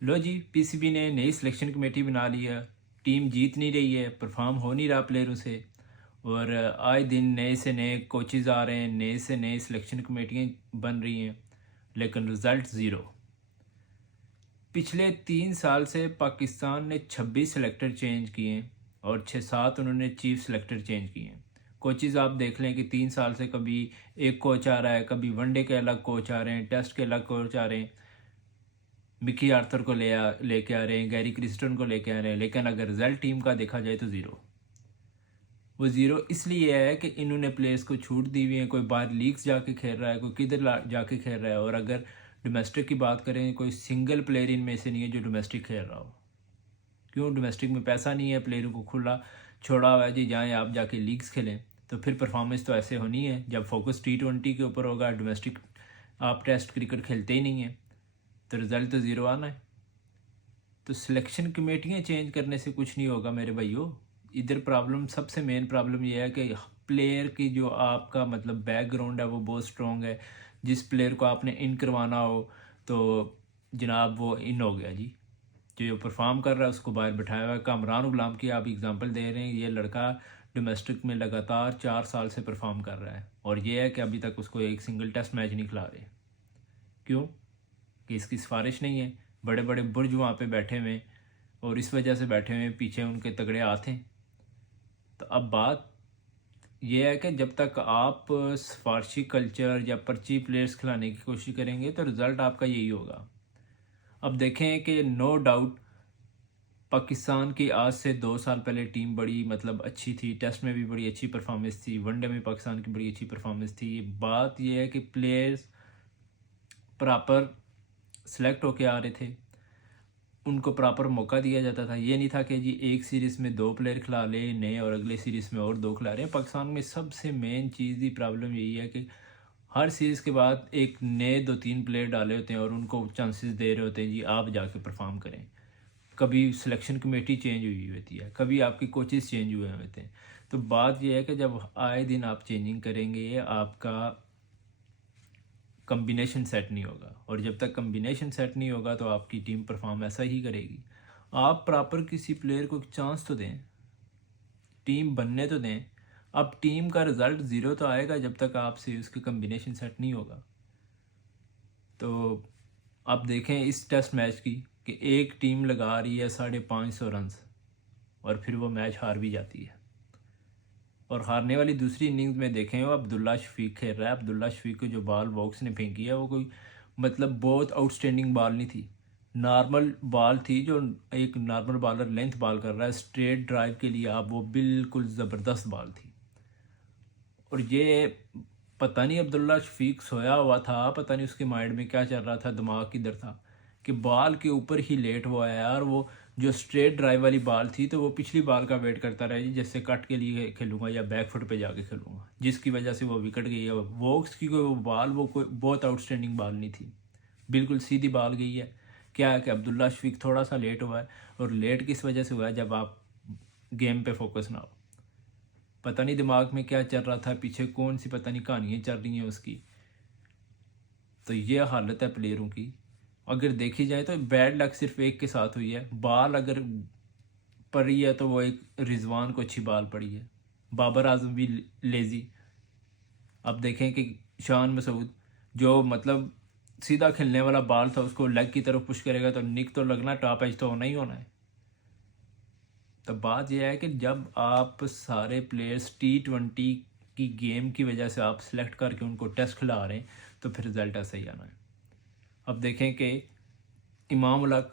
लो जी, PCB ने नई selection committee बना ली है। टीम जीत नहीं रही है, परफॉर्म हो नहीं रहा प्लेयरों से। और आए दिन नए से नए कोचेज़ आ रहे हैं, नए से नए सिलेक्शन कमेटियाँ बन रही हैं, लेकिन रिज़ल्ट ज़ीरो। पिछले 3 साल से पाकिस्तान ने 26 सेलेक्टर चेंज किए हैं और 6-7 उन्होंने चीफ सेलेक्टर चेंज किए हैं। कोचेज़ आप देख लें कि 3 साल से कभी एक कोच आ रहा है, कभी वनडे के अलग कोच आ रहे हैं, टेस्ट के अलग कोच आ रहे हैं, मिकी आर्थर को लेके आ रहे हैं, गैरी क्रिस्टन को लेके आ रहे हैं, लेकिन अगर रिज़ल्ट टीम का देखा जाए तो ज़ीरो। वो ज़ीरो इसलिए है कि इन्होंने प्लेयर्स को छूट दी हुई है। कोई बाहर लीग्स जाके खेल रहा है, कोई किधर जाके खेल रहा है। और अगर डोमेस्टिक की बात करें, कोई सिंगल प्लेयर इनमें से नहीं है जो डोमेस्टिक खेल रहा हो। क्यों? डोमेस्टिक में पैसा नहीं है, प्लेयरों को खुला छोड़ा हुआ है जी, जाएँ आप जाके लीग्स खेलें। तो फिर परफॉर्मेंस तो ऐसे होनी है। जब फोकस T20 के ऊपर होगा, डोमेस्टिक आप टेस्ट क्रिकेट खेलते ही नहीं हैं, तो रिज़ल्ट तो ज़ीरो आना है। तो सिलेक्शन कमेटियाँ चेंज करने से कुछ नहीं होगा मेरे भाइयों। इधर प्रॉब्लम, सबसे मेन प्रॉब्लम ये है कि प्लेयर की जो आपका मतलब बैकग्राउंड है वो बहुत स्ट्रॉन्ग है। जिस प्लेयर को आपने इन करवाना हो तो जनाब वो इन हो गया जी। जो परफॉर्म कर रहा है उसको बाहर बैठाया हुआ है। कामरान गुलाम की आप एग्जांपल दे रहे हैं। ये लड़का डोमेस्टिक में लगातार 4 साल से परफॉर्म कर रहा है और ये है कि अभी तक उसको एक सिंगल टेस्ट मैच नहीं खिला रहे। क्यों? कि इसकी सिफारिश नहीं है। बड़े बड़े बुर्ज वहाँ पे बैठे हुए हैं और इस वजह से बैठे हुए हैं, पीछे उनके तगड़े हाथ हैं। तो अब बात यह है कि जब तक आप सिफारशी कल्चर या पर्ची प्लेयर्स खिलाने की कोशिश करेंगे तो रिज़ल्ट आपका यही होगा। अब देखें कि नो डाउट पाकिस्तान की आज से 2 साल पहले टीम बड़ी मतलब अच्छी थी, टेस्ट में भी बड़ी अच्छी परफॉर्मेंस थी, वनडे में पाकिस्तान की बड़ी अच्छी परफॉर्मेंस थी। बात यह है कि प्लेयर्स प्रॉपर सेलेक्ट होके आ रहे थे, उनको प्रॉपर मौका दिया जाता था। ये नहीं था कि जी एक सीरीज़ में 2 प्लेयर खिला ले नए और अगले सीरीज़ में और 2 खिला रहे हैं। पाकिस्तान में सबसे मेन चीज़ ही प्रॉब्लम यही है कि हर सीरीज़ के बाद एक नए 2-3 प्लेयर डाले होते हैं और उनको चांसेस दे रहे होते हैं जी आप जाके परफॉर्म करें। कभी सिलेक्शन कमेटी चेंज हुई होती है, कभी आपके कोचेस चेंज हुए होते हैं। तो बात यह है कि जब आए दिन आप चेंजिंग करेंगे आपका कम्बिनेशन सेट नहीं होगा, और जब तक कम्बिनेशन सेट नहीं होगा तो आपकी टीम परफॉर्म ऐसा ही करेगी। आप प्रॉपर किसी प्लेयर को एक चांस तो दें, टीम बनने तो दें। अब टीम का रिज़ल्ट ज़ीरो तो आएगा जब तक आपसे उसकी कम्बिनेशन सेट नहीं होगा। तो आप देखें इस टेस्ट मैच की कि एक टीम लगा रही है 550 रन और फिर वो मैच हार भी जाती है। और हारने वाली दूसरी इनिंग्स में देखें वो अब्दुल्ला शफीक खेल रहा है। अब्दुल्ला शफीक को जो बॉल बॉक्स ने फेंकी है वो कोई मतलब बहुत आउटस्टैंडिंग बॉल नहीं थी, नॉर्मल बॉल थी। जो एक नॉर्मल बॉलर लेंथ बॉल कर रहा है स्ट्रेट ड्राइव के लिए, आप वो बिल्कुल ज़बरदस्त बॉल थी। और ये पता नहीं अब्दुल्ला शफीक सोया हुआ था, पता नहीं उसके माइंड में क्या चल रहा था, दिमाग किधर था कि बॉल के ऊपर ही लेट हुआ है यार। वो जो स्ट्रेट ड्राइव वाली बॉल थी तो वो पिछली बॉल का वेट करता रहा जी, जैसे कट के लिए खेलूंगा या बैक फुट पे जाके खेलूंगा, जिसकी वजह से वो विकेट गई है। वोक्स की कोई वो बॉल वो कोई बहुत आउटस्टैंडिंग बॉल नहीं थी, बिल्कुल सीधी बॉल गई है। क्या है कि अब्दुल्ला शफीक थोड़ा सा लेट हुआ है, और लेट किस वजह से हुआ है? जब आप गेम पे फोकस ना हो। पता नहीं दिमाग में क्या चल रहा था, पीछे कौन सी पता नहीं कहानियाँ चल रही हैं उसकी। तो ये हालत है प्लेयरों की। अगर देखी जाए तो बैड लक सिर्फ एक के साथ हुई है। बॉल अगर पड़ी है तो वो एक रिजवान को अच्छी बॉल पड़ी है, बाबर आजम भी लेज़ी। अब देखें कि शान मसूद जो मतलब सीधा खेलने वाला बॉल था उसको लेग की तरफ पुश करेगा तो निक तो लगना, टॉप एज तो होना ही होना है। तो बात यह है कि जब आप सारे प्लेयर्स T20 की गेम की वजह से आप सिलेक्ट करके उनको टेस्ट खिला रहे हैं तो फिर रिज़ल्ट ऐसा ही आना है। अब देखें कि इमाम उलग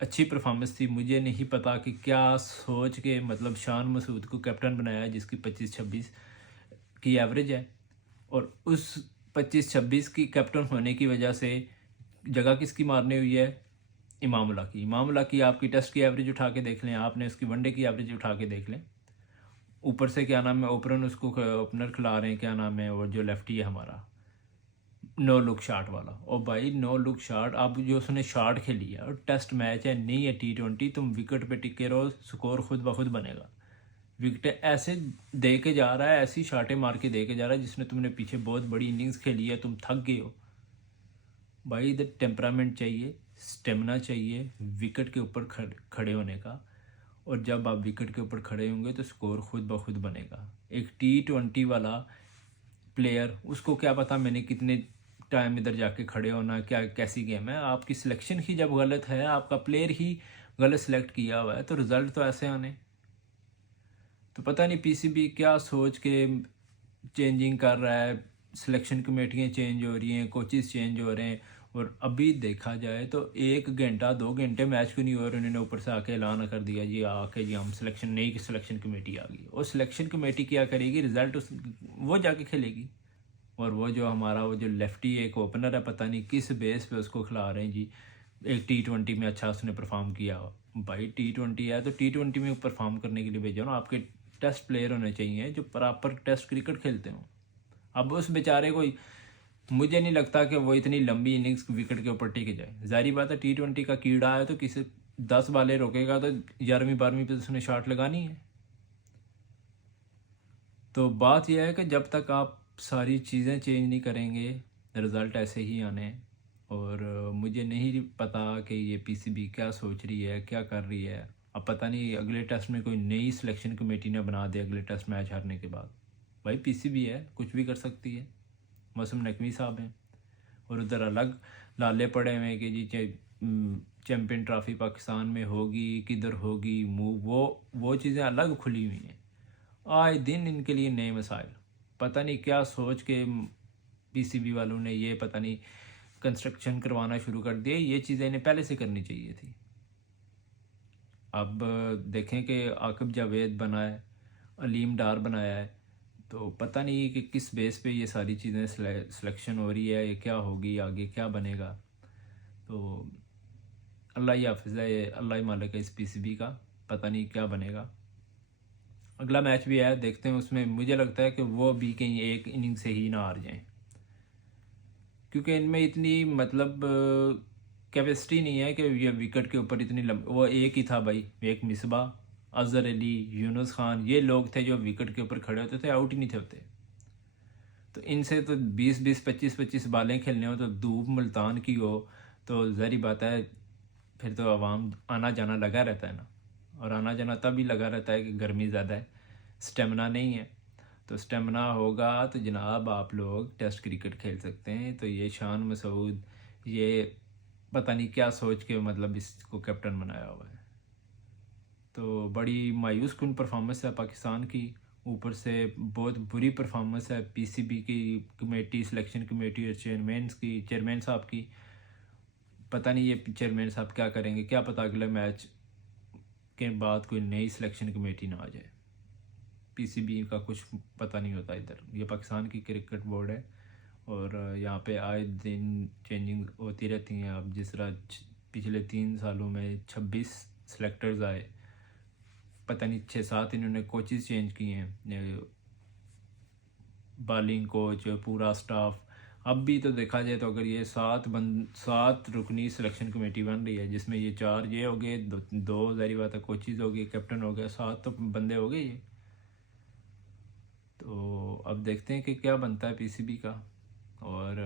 अच्छी परफॉर्मेंस थी, मुझे नहीं पता कि क्या सोच के मतलब शान मसूद को कैप्टन बनाया जिसकी 25-26 की एवरेज है, और उस 25-26 की कैप्टन होने की वजह से जगह किसकी मारने हुई है? इमामुल्लाह की। इमामुल्लाह की आपकी टेस्ट की एवरेज उठा के देख लें, आपने उसकी वनडे की एवरेज उठा के देख लें। ऊपर से क्या नाम है ओपनर, उसको ओपनर खिला रहे हैं, क्या नाम है और जो लेफ्टी है हमारा नो लुक शाट वाला। और भाई नो लुक शाट, अब जो उसने शाट खेली है और टेस्ट मैच है नहीं है T20, तुम विकेट पे टिके रहो, स्कोर खुद ब खुद बनेगा। विकेट ऐसे दे के जा रहा है, ऐसी शाटें मार के दे के जा रहा है जिसने तुमने पीछे बहुत बड़ी इनिंग्स खेली है, तुम थक गए हो। भाई इधर टेम्परामेंट चाहिए, स्टेमिना चाहिए विकेट के ऊपर खड़े होने का, और जब आप विकेट के ऊपर खड़े होंगे तो स्कोर खुद ब खुद बनेगा। एक T20 वाला प्लेयर, उसको क्या पता मैंने कितने टाइम इधर जाके खड़े होना, क्या कैसी गेम है। आपकी सिलेक्शन ही जब गलत है, आपका प्लेयर ही गलत सेलेक्ट किया हुआ है, तो रिज़ल्ट तो ऐसे आने। तो पता नहीं पीसीबी क्या सोच के चेंजिंग कर रहा है, सिलेक्शन कमेटियाँ चेंज हो रही हैं, कोचेस चेंज हो रहे हैं, और अभी देखा जाए तो 1 घंटा 2 घंटे मैच को नहीं हो रहे, उन्होंने ऊपर से आके ऐलान कर दिया जी आके जी हम सिलेक्शन, नई सिलेक्शन कमेटी आ गई। और सिलेक्शन कमेटी क्या करेगी, रिज़ल्ट वो जाके खेलेगी। और वो जो हमारा वो जो लेफ्टी एक ओपनर है, पता नहीं किस बेस पे उसको खिला रहे हैं जी, एक T20 में अच्छा उसने परफॉर्म किया। भाई T20 है तो T20 में परफॉर्म करने के लिए भेजो ना। आपके टेस्ट प्लेयर होने चाहिए जो प्रॉपर टेस्ट क्रिकेट खेलते हों। अब उस बेचारे को, मुझे नहीं लगता कि वो इतनी लंबी इनिंग्स विकेट के ऊपर टिक जाए। जाहिर बात है T20 का कीड़ा है, तो किसी 10 बालें रोकेगा तो 11वीं 12वीं पे उसने शॉट लगानी है। तो बात यह है कि जब तक आप सारी चीज़ें चेंज नहीं करेंगे, रिज़ल्ट ऐसे ही आने हैं। और मुझे नहीं पता कि ये पीसीबी क्या सोच रही है, क्या कर रही है। अब पता नहीं अगले टेस्ट में कोई नई सिलेक्शन कमेटी ने बना दे अगले टेस्ट मैच हारने के बाद। भाई पीसीबी है, कुछ भी कर सकती है। मौसम नकवी साहब हैं, और उधर अलग लाले पड़े हुए हैं कि जी चैम्पियन ट्रॉफी पाकिस्तान में होगी, किधर होगी, मूव, वो चीज़ें अलग खुली हुई हैं। आए दिन इनके लिए नए मसाइल। पता नहीं क्या सोच के पीसीबी वालों ने ये पता नहीं कंस्ट्रक्शन करवाना शुरू कर दिया। ये चीज़ें इन्हें पहले से करनी चाहिए थी। अब देखें कि आकिब जावेद बना है, अलीम डार बनाया है, तो पता नहीं कि किस बेस पे ये सारी चीज़ें सिलेक्शन हो रही है, ये क्या होगी, आगे क्या बनेगा। तो अल्लाह ही हाफिज़ है, अल्लाह ही मालिक है इस पीसीबी का, पता नहीं क्या बनेगा। अगला मैच भी है, देखते हैं। उसमें मुझे लगता है कि वो भी कहीं एक इनिंग से ही ना हार जाएं, क्योंकि इनमें इतनी मतलब कैपेसिटी नहीं है कि ये विकेट के ऊपर इतनी वो एक ही था भाई, एक मिसबा, अजहर अली, यूनुस खान, ये लोग थे जो विकेट के ऊपर खड़े होते थे, आउट ही नहीं थे होते। तो इनसे तो 20-20 25-25 बालें खेलने हो, तो धूप मुल्तान की हो, तो ज़ाहिर बात है फिर तो आवाम आना जाना लगा रहता है ना। और आना जाना तभी लगा रहता है कि गर्मी ज़्यादा है, स्टेमिना नहीं है। तो स्टेमिना होगा तो जनाब आप लोग टेस्ट क्रिकेट खेल सकते हैं। तो ये शान मसूद, ये पता नहीं क्या सोच के मतलब इसको कैप्टन बनाया हुआ है। तो बड़ी मायूस कुन परफॉर्मेंस है पाकिस्तान की। ऊपर से बहुत बुरी परफॉर्मेंस है पीसीबी की कमेटी, सिलेक्शन कमेटी और चेयरमैन साहब की। पता नहीं ये चेयरमैन साहब क्या करेंगे, क्या पता अगले मैच के बाद कोई नई सिलेक्शन कमेटी ना आ जाए। पीसीबी का कुछ पता नहीं होता इधर। ये पाकिस्तान की क्रिकेट बोर्ड है, और यहाँ पे आए दिन चेंजिंग होती रहती हैं। अब जिस तरह पिछले 3 सालों में 26 सेलेक्टर्स आए, पता नहीं 6-7 इन्होंने कोचेस चेंज किए हैं, बॉलिंग कोच, पूरा स्टाफ। अब भी तो देखा जाए तो अगर ये 7 रुकनी सिलेक्शन कमेटी बन रही है, जिसमें ये 4 ये हो गए, दो ज़ाहिर बात है कोचेस हो गए, कैप्टन हो गया, 7 तो बंदे हो गए ये। तो अब देखते हैं कि क्या बनता है पीसीबी का। और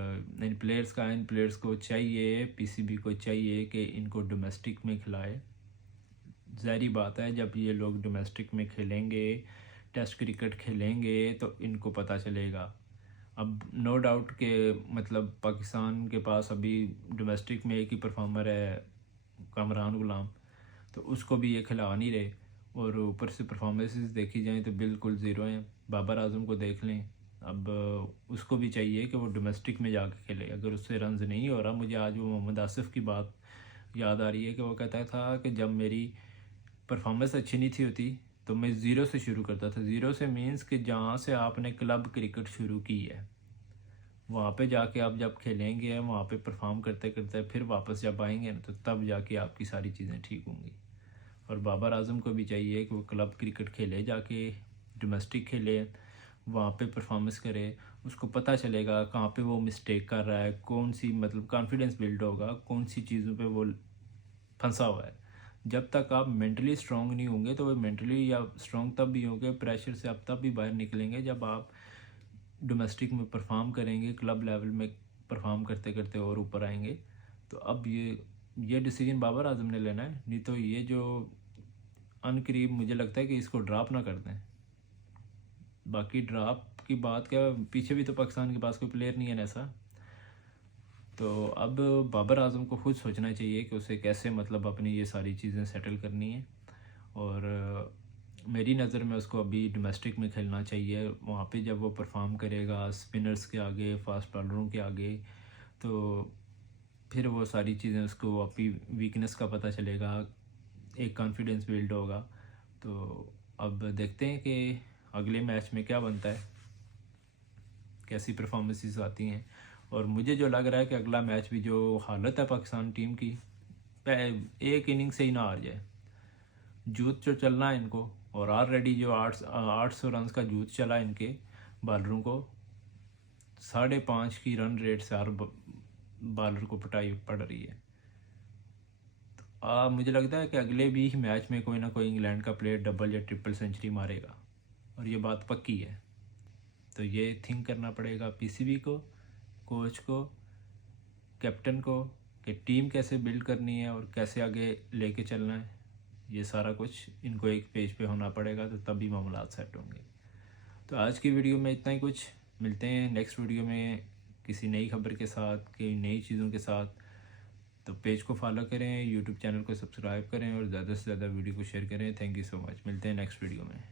इन प्लेयर्स को चाहिए, पीसीबी को चाहिए कि इनको डोमेस्टिक में खिलाए। ज़ाहिर बात है जब ये लोग डोमेस्टिक में खेलेंगे, टेस्ट क्रिकेट खेलेंगे, तो इनको पता चलेगा। अब नो डाउट के मतलब पाकिस्तान के पास अभी डोमेस्टिक में एक ही परफॉर्मर है, कामरान गुलाम, तो उसको भी ये खिला नहीं रहे। और ऊपर से परफॉर्मेंसेस देखी जाएँ तो बिल्कुल ज़ीरो हैं। बाबर आजम को देख लें, अब उसको भी चाहिए कि वो डोमेस्टिक में जाके खेले। अगर उससे रन्स नहीं हो रहा, मुझे आज वो मोहम्मद आसिफ की बात याद आ रही है कि वो कहता था कि जब मेरी परफॉर्मेंस अच्छी नहीं थी होती तो मैं ज़ीरो से शुरू करता था। ज़ीरो से मींस कि जहाँ से आपने क्लब क्रिकेट शुरू की है, वहाँ पे जाके आप जब खेलेंगे, वहाँ पे परफॉर्म करते करते फिर वापस जब आएंगे ना, तो तब जाके आपकी सारी चीज़ें ठीक होंगी। और बाबर आजम को भी चाहिए कि वो क्लब क्रिकेट खेले, जाके डोमेस्टिक खेले, वहाँ पे परफॉर्मेंस करे। उसको पता चलेगा कहाँ पे वो मिस्टेक कर रहा है, कौन सी मतलब कॉन्फिडेंस बिल्ड होगा, कौन सी चीज़ों पे वो फंसा हुआ है। जब तक आप मेंटली स्ट्रांग नहीं होंगे, तो वो मेंटली या स्ट्रांग तब भी होंगे, प्रेशर से आप तब भी बाहर निकलेंगे जब आप डोमेस्टिक में परफॉर्म करेंगे, क्लब लेवल में परफॉर्म करते करते और ऊपर आएंगे। तो अब ये ये डिसीजन बाबर आजम ने लेना है, नहीं तो ये जो अनकरीब मुझे लगता है कि इसको ड्रॉप ना कर दें। बाकी ड्रॉप की बात क्या, पीछे भी तो पाकिस्तान के पास कोई प्लेयर नहीं है ऐसा। तो अब बाबर आजम को खुद सोचना चाहिए कि उसे कैसे मतलब अपनी ये सारी चीज़ें सेटल करनी है। और मेरी नज़र में उसको अभी डोमेस्टिक में खेलना चाहिए। वहाँ पे जब वो परफॉर्म करेगा स्पिनर्स के आगे, फास्ट बॉलरों के आगे, तो फिर वो सारी चीज़ें उसको अपनी वीकनेस का पता चलेगा, एक कॉन्फिडेंस बिल्ड होगा। तो अब देखते हैं कि अगले मैच में क्या बनता है, कैसी परफॉर्मेंसेस आती हैं। और मुझे जो लग रहा है कि अगला मैच भी जो हालत है पाकिस्तान टीम की, एक इनिंग से ही ना हार जाए। जूत जो चलना है इनको, और ऑलरेडी जो 800 रन का जूत चला इनके बॉलरों को, 5.5 की रन रेट से हर बॉलर को पिटाई पड़ रही है। मुझे लगता है कि अगले भी मैच में कोई ना कोई इंग्लैंड का प्लेयर डबल या ट्रिपल सेंचुरी मारेगा, और ये बात पक्की है। तो ये थिंक करना पड़ेगा पीसीबी को, कोच को, कैप्टन को, कि टीम कैसे बिल्ड करनी है और कैसे आगे लेके चलना है। ये सारा कुछ इनको एक पेज पे होना पड़ेगा, तो तभी मामला सेट होंगे। तो आज की वीडियो में इतना ही कुछ। मिलते हैं नेक्स्ट वीडियो में किसी नई खबर के साथ, कई नई चीज़ों के साथ। तो पेज को फॉलो करें, यूट्यूब चैनल को सब्सक्राइब करें और ज़्यादा से ज़्यादा वीडियो को शेयर करें। Thank you so much. मिलते हैं नेक्स्ट वीडियो में।